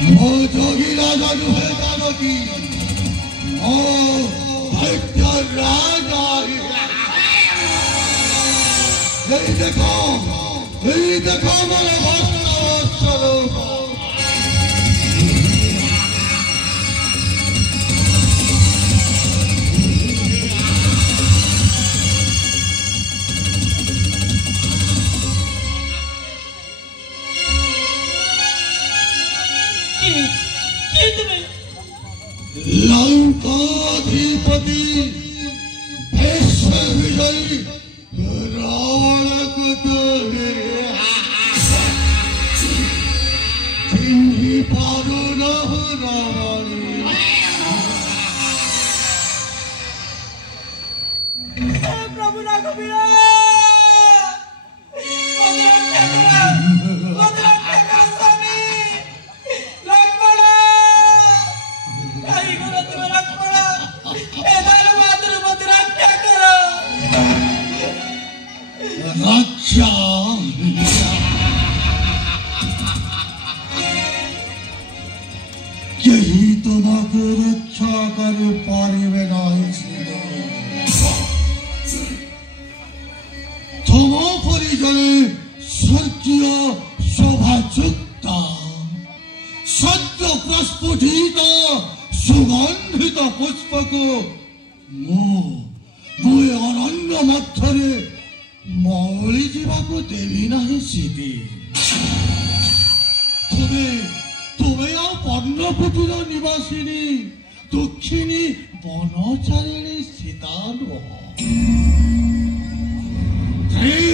ମୋ ଯୋଗୀ ରାଜା ନୁହେଁ ଜାନକୀ, ମୋ ଦୈତ୍ୟ ରାଜା। এই দেখো আমার ভস্ম लंकाधिपति विजयी रावण पारो रावणी प्रभु रघुवीर यही तुम्हारे रक्षा कर पारिबे तुम परिजने स्वर्गीय शोभायुक्त सद्य प्रस्फुटित सुगंधित पुष्प को मुझे अरण्य मध्य मौली जावाक देवी ना सीते तुम्हें पर्णकुटीर निवासिनी दक्षिणी बनचारिणी सीता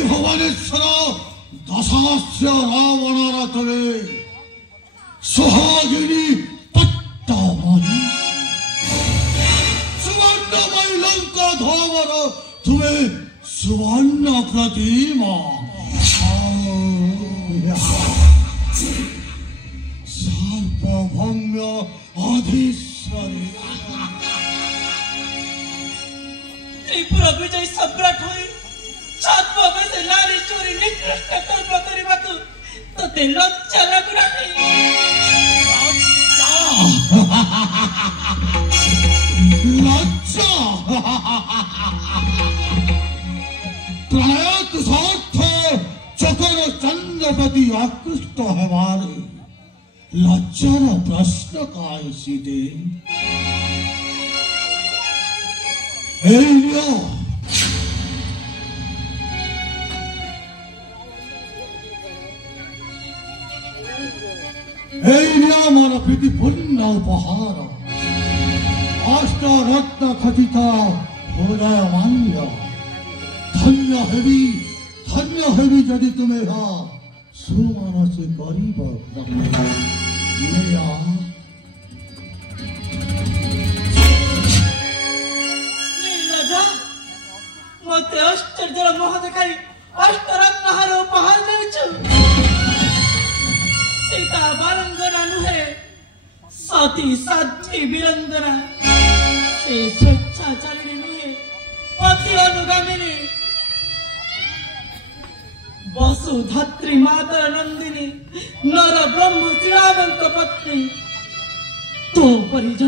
भुवनेश्वर दशास्य रावण तुम्हें सुहागिनी पट्टमणि सुवर्णमयी लंका धोवर तुम्हें सुवर्ण प्रतिमा सार्वभौम्य अधीश्वरी त्रिपुर विजय सम्राट हुई छात्व में से नारी चोरी निकृष्ट कर्म करबाकु तते लज्जा लागु नाही लज्जा प्रायत स्वार्थ चकर चंद्र प्रति आकृष्ट हमारे लज्जार प्रश्न काय सीधे मोर प्रीतिपूर्ण उपहार अष्ट रत्न खचित हृदय मान्य धन्य हेबी यदि तुम्हें सुमानस गरीब मत आश्चर्य मोह देखाई अष्टरत्नहार उपहार देछु सीता बारंगना नुहे सती साध्वी वीरंगना से स्वेच्छाचारिणी नुहे अति अनुगामिनी वसुधात्री माता नंदिनी नर ब्रह्म श्रीरामंक पत्नी तो परिजन